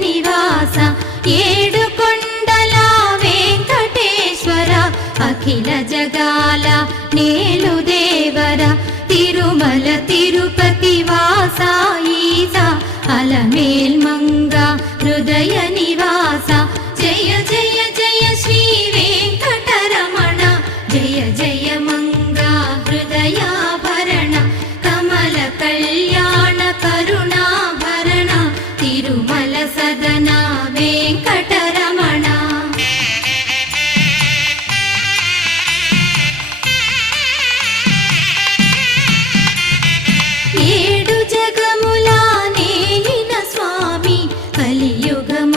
నివాస ఏడు కొండల వెంకటేశ్వర అఖిల జగాల నేలు దేవర తిరుమల తిరుపతి వాస ఈస అలమేల్ మంగ హృదయ నివాస జయ జయ జయ శ్రీ వెంకటరమణ జయ జయ మంగ హృదయాభరణ కమల కళ్యాణ కరుణాభరణ తిరుమల సదన వెంకటరమణ ఏడు జగముల నేలిన స్వామి కలియుగము